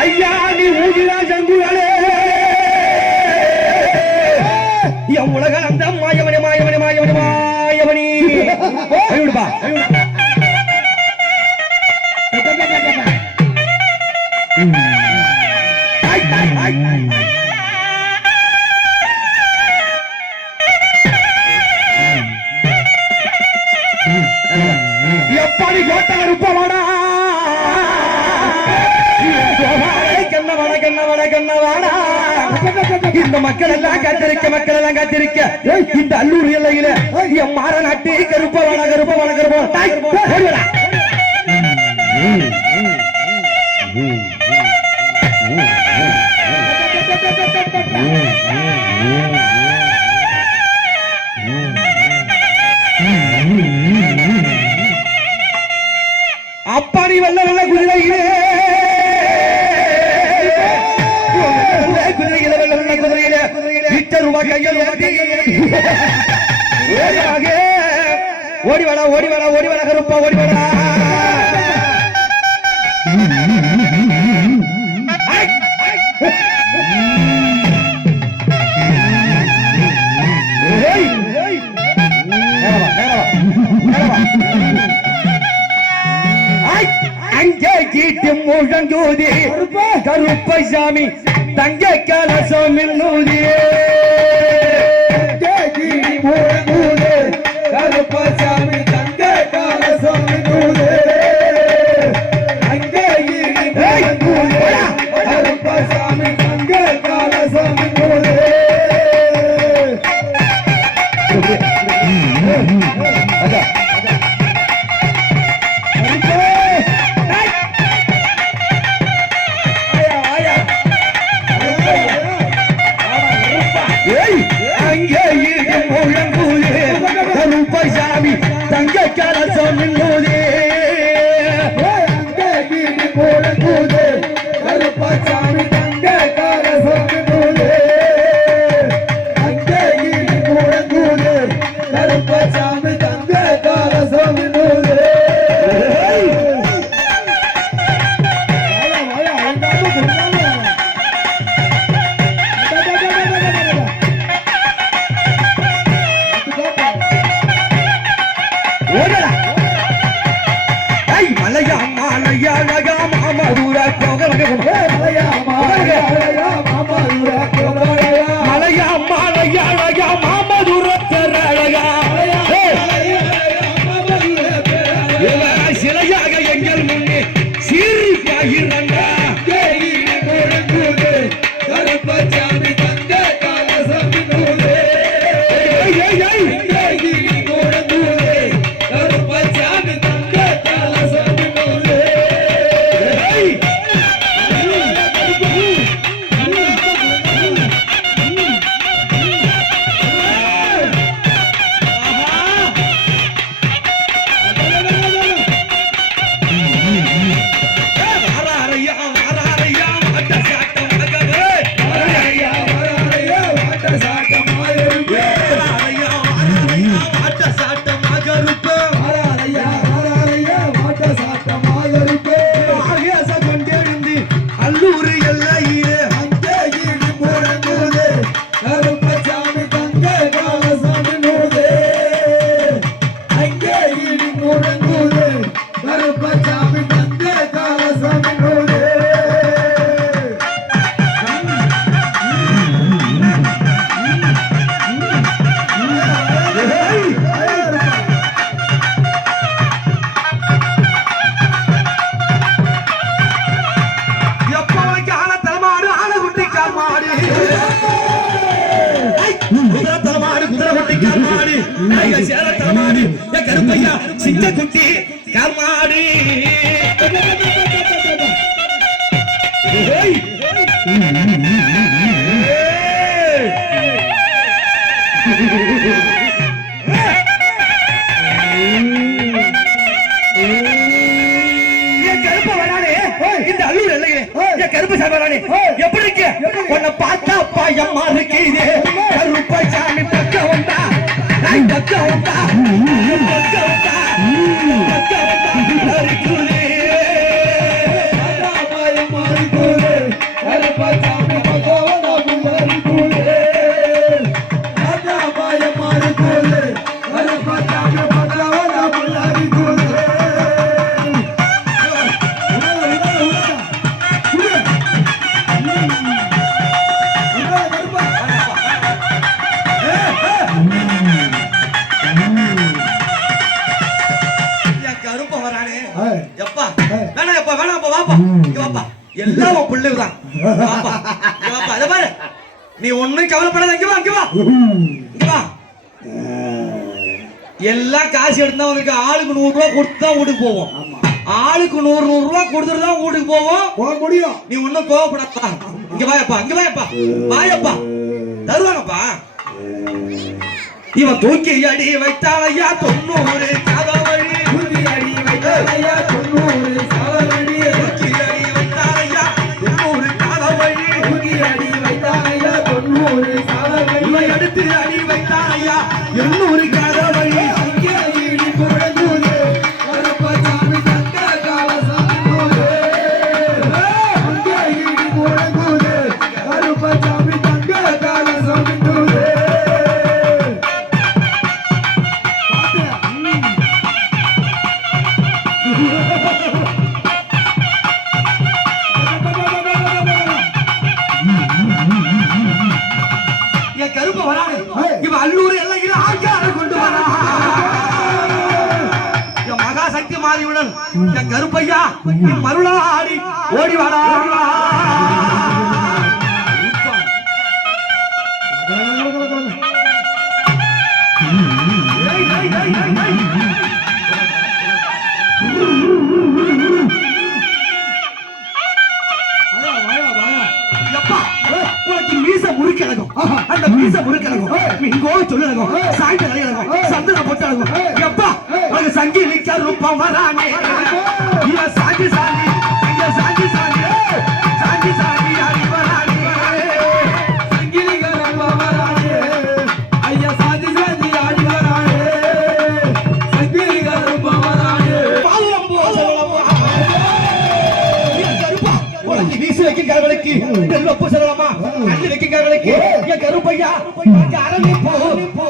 ஐயா நீ ஊதிரா சங்குகளே என் உலக அந்த மாயவனே மாயவனே மாயவனே மாயவனி விடுப்பா Mm. Ay. இந்த மக்கள் எல்லாம் காத்திருக்க மக்கள் எல்லாம் காத்திருக்க இந்த அல்லூர் எல்லையில என் மாற நாட்டு கருப்ப வன கருப்ப வன கருப்பம் ஓடி வாடா ஓடி வாடா ஓடி வாடா கருப்பா ஓடி வாடா முழங்கூதி கருப்பை. சாமி தங்கை கலசம் நூதி. கருப்பாச்சாமி தங்க மதுரா மலையா மலையா மலையா மலையா மலையா மாமா இந்த அல்லூர் இல்லையே என் கருப்பு சாமி எப்படி இருக்க உன்னை பார்த்தா பாயம்மா இருக்கீதே கருப்பா சாமி பக்கம் வந்தா பக்கம் வந்தா பக்கம் வந்தா. கவலைப்படாத இங்க வா இங்க வா. இங்க வா. எல்லாம் காசு எடுத்தா உனக்கு ஆளுக்கு நூறு ரூபா கொடுத்து தான் வீட்டுக்கு போவோம். ஆளுக்கு நூறு நூறு ரூபா கொடுத்துட்டு தான் வீட்டுக்கு போவோம். போக முடியும். நீ ஒண்ணும் கோவப்படாதப்பா இங்க வாயப்பா இங்க வாயப்பா. வாயப்பா. தருவாங்கப்பா. இவன் தூக்கி அடி வைத்தால் ஐயா தொண்ணூறு கதவழி. புதி அடி வைத்தாயா தொண்ணூறு வாயா வாயா வாயா எப்பா, உனக்கு ஓடி வாடா அந்த மீச முறுக்கிழகும் மிங்கோ சொல்லலகும் சாய்ந்த கலையலகும் சந்தன பொட்டலகும் எப்பா உனக்கு சங்கீலிக்க ரூபம் வரானே இவன் சாஞ்சி சாஞ்சி இங்க சாஞ்சி சாஞ்சி சாஞ்சி சாஞ்சி ஆடி வரானே சங்கிலிகரம் வரானே ஐயா சாதி சாதி ஆடி வரானே வரானே வைக்கும் கரவளுக்கு. சொல்லலாமா அள்ளி வைக்கும் கரவளுக்கு. என் கருப்பையா உனக்கு போ.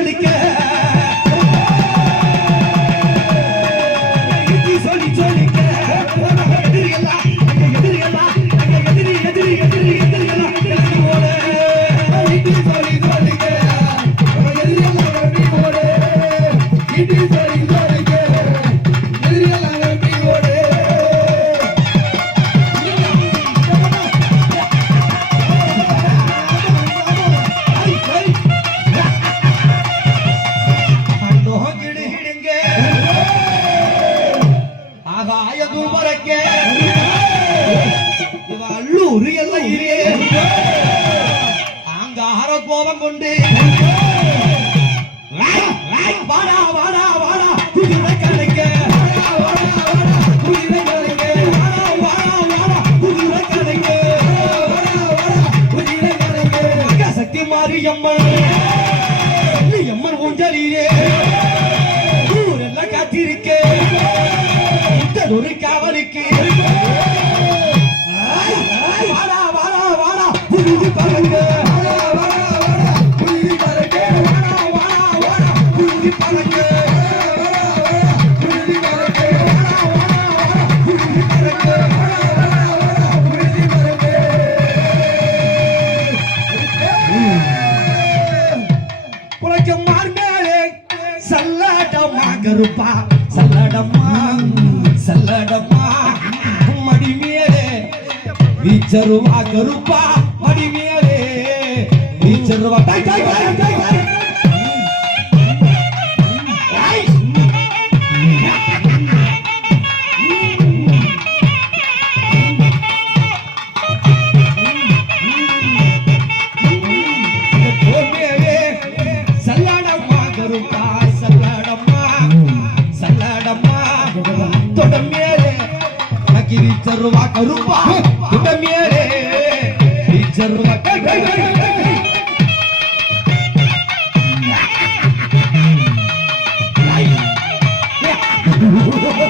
പിടിക്കാൻ கோபம் கொண்டு. வாடா வாடா வாடா. குதிரை கலைக்க குயிலை கலைக்க வாடா வாடா வாடா. குதிரை கலைக்க குயிலை கலைக்க மக சக்தி மாரியம்மன் அம்மன் ஊஞ்சலிலே ஊரெல்லாம் காத்திருக்க. ஒரு காவலுக்கு. வாடா வாடா வாடா. புது பழங்க வீச்சருவா கருப்பா மடி மேலே வீச்சருவா டாய் டாய் டாய் டாய் டாய் டாய். கோமேலே சல்லடமா கருப்பா சல்லடமா சல்லடமா தொடமேலே உனக்கு வீச்சருவா கருப்பா தொடமேலே வீச்சருவா டேய் டேய் டேய் டேய் டேய். டேய்.